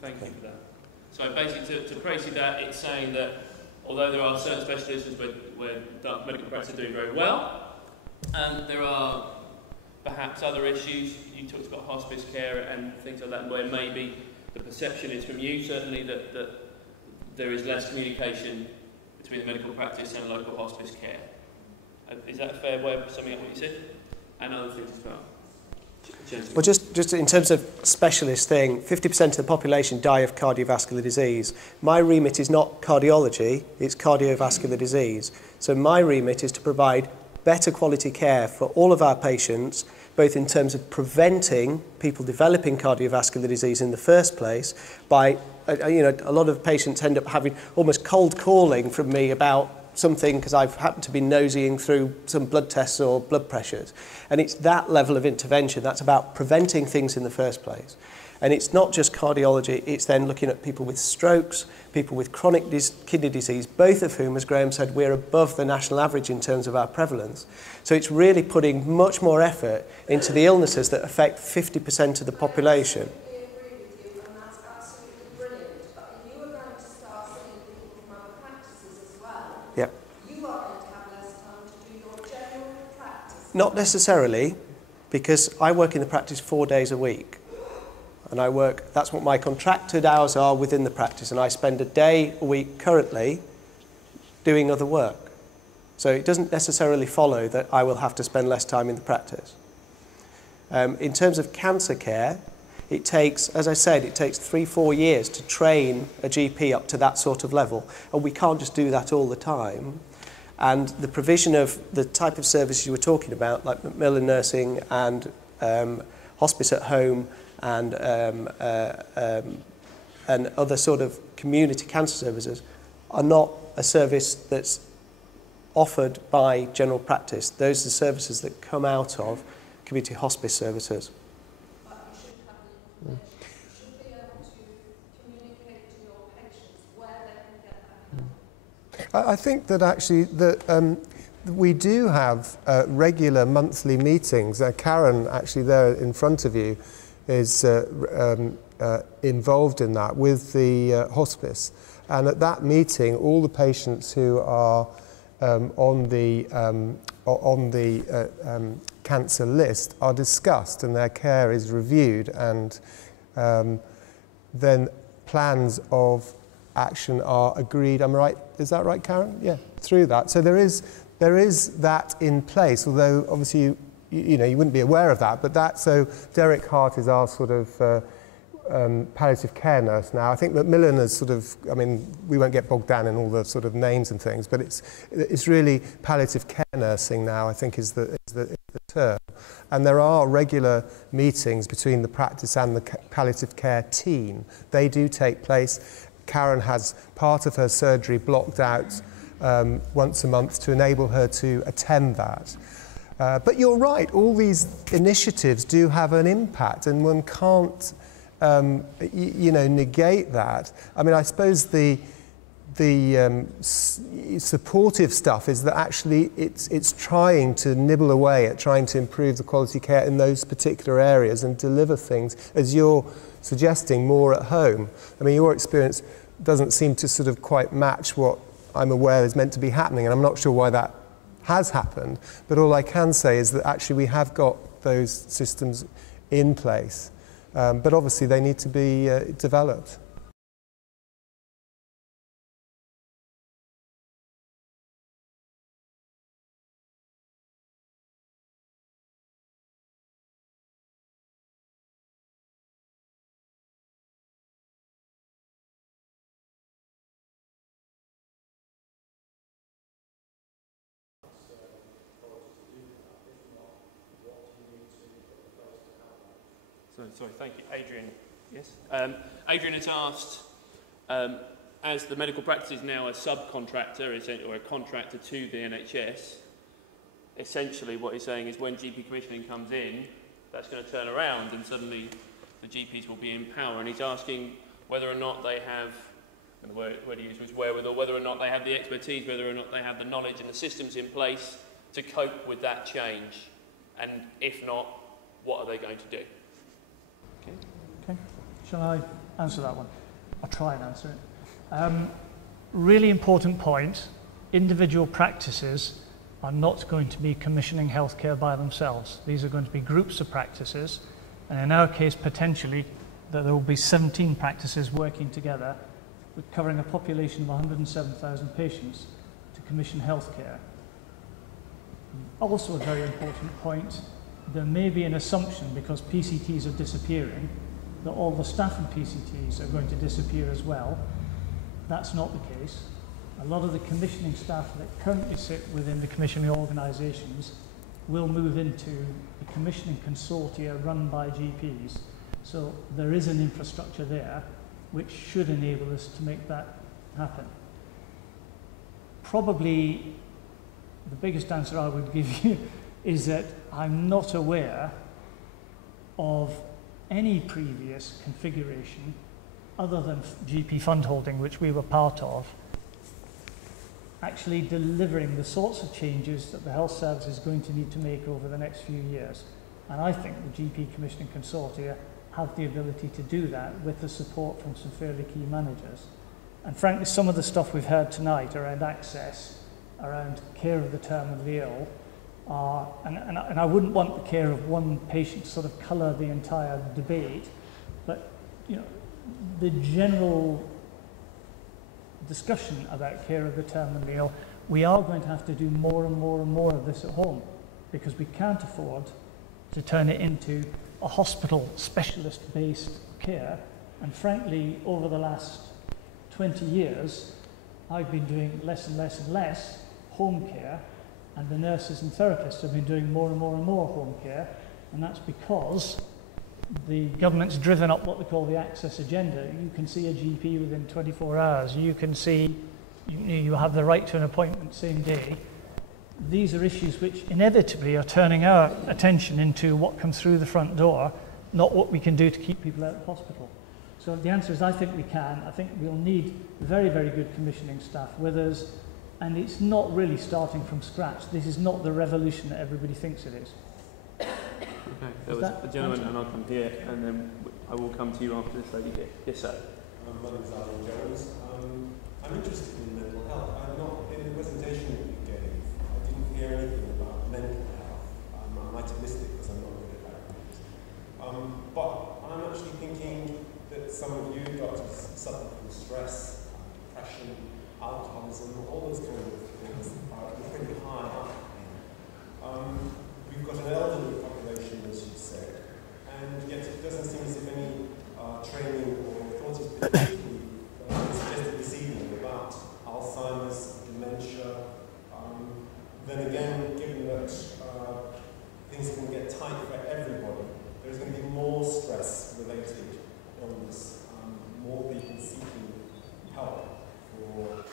Thank you for that. So basically, to precis that, it's saying that although there are certain specialisms where medical practice are doing very well, there are perhaps other issues. You talked about hospice care and things like that, where maybe the perception is from you, certainly, that there is less communication between the medical practice and local hospice care. Is that a fair way of summing up what you said? And other things as well. Well, just in terms of specialist thing, 50% of the population die of cardiovascular disease. My remit is not cardiology, it's cardiovascular disease. So my remit is to provide better quality care for all of our patients, both in terms of preventing people developing cardiovascular disease in the first place by, a lot of patients end up having almost cold calling from me about something because I've happened to be nosying through some blood tests or blood pressures. And it's that level of intervention that's about preventing things in the first place. And it's not just cardiology, it's then looking at people with strokes, people with chronic kidney disease, both of whom, as Graham said, we're above the national average in terms of our prevalence. So it's really putting much more effort into the illnesses that affect 50% of the population. Not necessarily, because I work in the practice 4 days a week. And that's what my contracted hours are within the practice, and I spend a day a week currently doing other work. So it doesn't necessarily follow that I will have to spend less time in the practice. In terms of cancer care, it takes, as I said, it takes 3-4 years to train a GP up to that sort of level, and we can't just do that all the time. And the provision of the type of services you were talking about, like Macmillan nursing and hospice at home and other sort of community cancer services, are not a service that's offered by general practice. Those are services that come out of community hospice services. But you should have the information. You should be able to communicate to your patients where they can get that help. I think that actually we do have regular monthly meetings. Karen, actually there in front of you, is involved in that with the hospice. And at that meeting, all the patients who are on the cancer list are discussed, and their care is reviewed, and then plans of action are agreed. Am I right? Is that right, Karen? Yeah, through that. So there is that in place, although obviously you wouldn't be aware of that, but that, so Derek Hart is our sort of palliative care nurse now. I think Macmillan is sort of, I mean, we won't get bogged down in all the sort of names and things, but it's really palliative care nursing now, I think is the term. And there are regular meetings between the practice and the palliative care team. They do take place. Karen has part of her surgery blocked out once a month to enable her to attend that. But you're right, all these initiatives do have an impact, and one can't negate that. I mean, I suppose the supportive stuff is that actually it's trying to nibble away at trying to improve the quality care in those particular areas and deliver things, as you're suggesting, more at home. I mean, your experience doesn't seem to sort of quite match what I'm aware is meant to be happening, and I'm not sure why that has happened, but all I can say is that actually we have got those systems in place, but obviously they need to be developed. Sorry, thank you. Adrian, yes? Adrian has asked, as the medical practice is now a subcontractor or a contractor to the NHS, essentially what he's saying is when GP commissioning comes in, that's going to turn around and suddenly the GPs will be in power. And he's asking whether or not they have, and the word he used was wherewithal, whether or not they have the expertise, whether or not they have the knowledge and the systems in place to cope with that change. And if not, what are they going to do? Okay. Shall I answer that one. I'll try and answer it. Really important point, individual practices are not going to be commissioning healthcare by themselves. These are going to be groups of practices, and in our case, potentially, that there will be 17 practices working together, covering a population of 107,000 patients to commission healthcare. Also a very important point, there may be an assumption, because PCTs are disappearing, that all the staff in PCTs are going to disappear as well. That's not the case. A lot of the commissioning staff that currently sit within the commissioning organisations will move into the commissioning consortia run by GPs. So there is an infrastructure there which should enable us to make that happen. Probably the biggest answer I would give you is that I'm not aware of any previous configuration other than GP fund holding, which we were part of, actually delivering the sorts of changes that the health service is going to need to make over the next few years. And I think the GP commissioning consortia have the ability to do that with the support from some fairly key managers. And frankly, some of the stuff we've heard tonight around access, around care of the terminally ill, and I wouldn't want the care of one patient to sort of colour the entire debate, but you know, the general discussion about care of the terminally ill, we are going to have to do more and more and more of this at home, because we can't afford to turn it into a hospital specialist-based care. And frankly, over the last 20 years, I've been doing less and less and less home care, and the nurses and therapists have been doing more and more and more home care, and that's because the government's driven up what they call the access agenda. You can see a GP within 24 hours. You can see, you have the right to an appointment same day. These are issues which inevitably are turning our attention into what comes through the front door, not what we can do to keep people out of hospital. So the answer is I think we can. I think we'll need very, very good commissioning staff with us, and it's not really starting from scratch. This is not the revolution that everybody thinks it is. Okay, there was a gentleman, and I'll come here, and then I will come to you after this lady here. Yes, sir. My name is Alan Jones. I'm interested in mental health. I'm not, in the presentation that you gave, I didn't hear anything about mental health. I might have missed it because I'm not good at that. But I'm actually thinking that some of you doctors suffer from stress, depression, alcoholism, all those kind of things are really high up. We've got an elderly population, as you said, and yet it doesn't seem as if any training or thought has been particularly suggested this evening about Alzheimer's, dementia. Then again, given that things can get tight for everybody, there's going to be more stress-related illness, more people seeking help for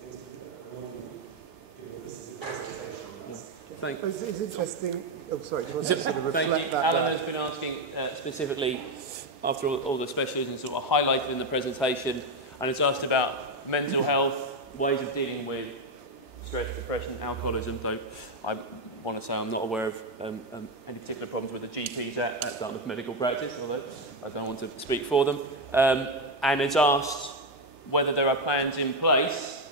things to do that. This is a presentation. Thank you. It's interesting. Oh, sorry. Do you want to sort of reflect that? Alan has been asking specifically, after all the specialisms that were highlighted in the presentation, and it's asked about mental health, ways of dealing with stress, depression, alcoholism. Though I want to say I'm not aware of any particular problems with the GPs at Dartmouth Medical Practice, although I don't want to speak for them. And it's asked whether there are plans in place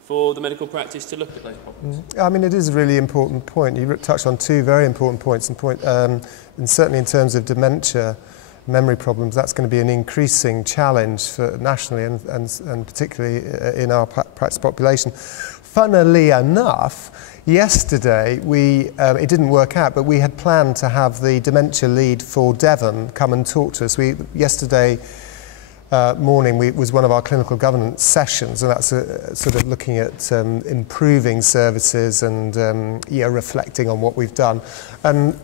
for the medical practice to look at those problems. I mean, it is a really important point. You touched on two very important points, and certainly in terms of dementia, memory problems, that's going to be an increasing challenge for nationally and particularly in our practice population. Funnily enough, yesterday it didn't work out, but we had planned to have the dementia lead for Devon come and talk to us. Yesterday morning was one of our clinical governance sessions, and that's sort of looking at improving services and reflecting on what we've done. And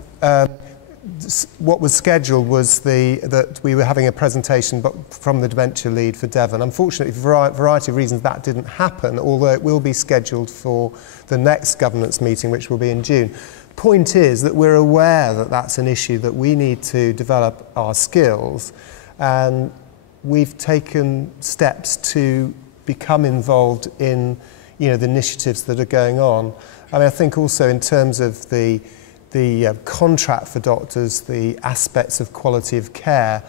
what was scheduled was that we were having a presentation from the dementia lead for Devon. Unfortunately, for a variety of reasons, that didn't happen, although it will be scheduled for the next governance meeting, which will be in June. Point is that we're aware that that's an issue that we need to develop our skills, and we've taken steps to become involved in the initiatives that are going on. I mean, I think also in terms of the contract for doctors, the aspects of quality of care,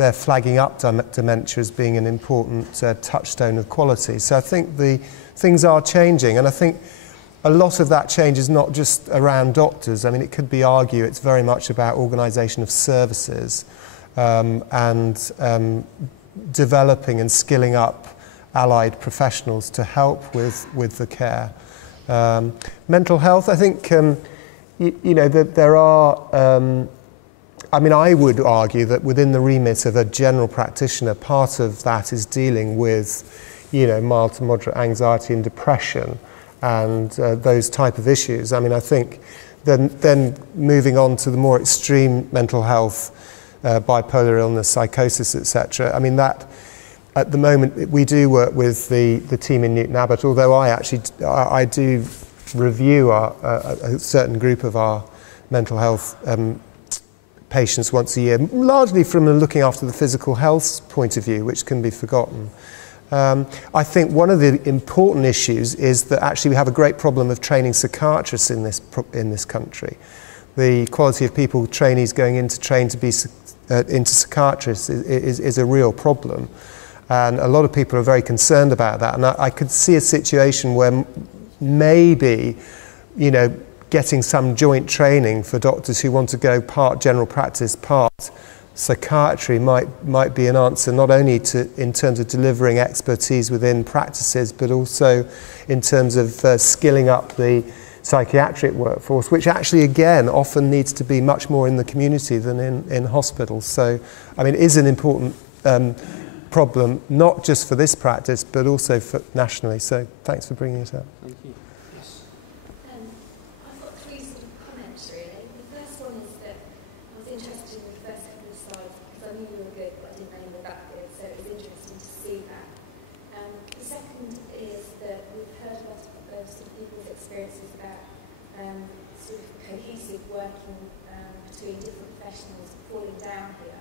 they're flagging up dementia as being an important touchstone of quality. So I think the things are changing, and I think a lot of that change is not just around doctors. I mean, it could be argued it's very much about organisation of services and developing and skilling up allied professionals to help with the care. Mental health, I think, you know, that there are... I mean, I would argue that within the remit of a general practitioner, part of that is dealing with, you know, mild to moderate anxiety and depression and those type of issues. I mean, I think then moving on to the more extreme mental health, bipolar illness, psychosis, etc. I mean, that at the moment we do work with the team in Newton Abbot, although I do review a certain group of our mental health patients once a year, largely from looking after the physical health point of view, which can be forgotten. I think one of the important issues is that actually we have a great problem of training psychiatrists in this country. The quality of people, trainees going in to train to be into psychiatrists is a real problem. And a lot of people are very concerned about that. And I could see a situation where maybe, you know, getting some joint training for doctors who want to go part general practice, part psychiatry might be an answer, not only in terms of delivering expertise within practices, but also in terms of skilling up the psychiatric workforce, which actually, again, often needs to be much more in the community than in hospitals. So, I mean, it is an important problem, not just for this practice, but also for nationally. So, thanks for bringing it up. Thank you. Yes. I've got three sort of comments, really. The first one is that I was interested in the first couple of slides because I knew you were good, but I didn't know you were that good, so it was interesting to see that. The second is that we've heard a lot of sort of people's experiences about sort of cohesive working between different professionals falling down here.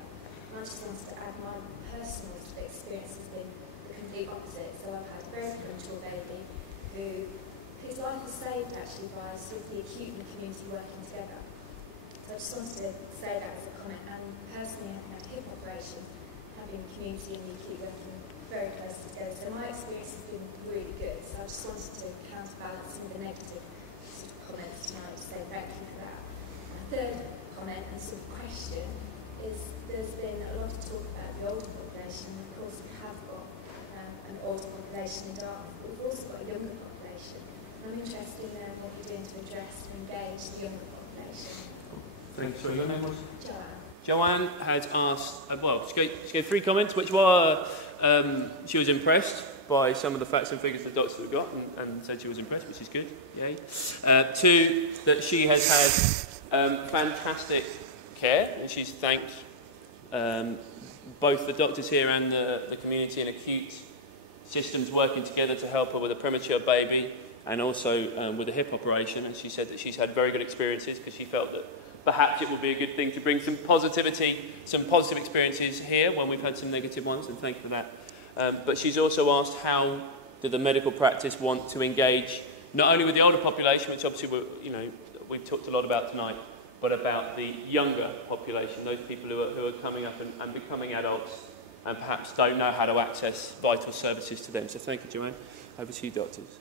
And I just wanted to add my personal experience has been the complete opposite. So I've had a very premature baby whose life was saved actually by sort of the acute and the community working together. So I just wanted to say that as a comment. And personally, having had a hip operation, having community and the acute working very close together. So my experience has been really good. So I just wanted to counterbalance some of the negative sort of comments tonight. So thank you for that. And third comment and sort of question is there's been a lot of talk about the older population. Of course, we have got an older population in Dartmouth, but we've also got a younger population. And I'm interested in what you're doing to address and engage the younger population. Thanks. Sorry, your name was? Joanne. Joanne had asked, well, she gave 3 comments, which were she was impressed by some of the facts and figures the doctors have got, and said she was impressed, which is good. Yay. 2, that she has had fantastic care, and she's thanked both the doctors here and the community and acute systems working together to help her with a premature baby and also with a hip operation. And she said that she's had very good experiences because she felt that perhaps it would be a good thing to bring some positivity, some positive experiences here when we've had some negative ones, and thank you for that. But she's also asked how do the medical practice want to engage not only with the older population, which obviously we've talked a lot about tonight, but about the younger population, those people who are coming up and becoming adults and perhaps don't know how to access vital services to them. So thank you, Joanne. Over to you, doctors.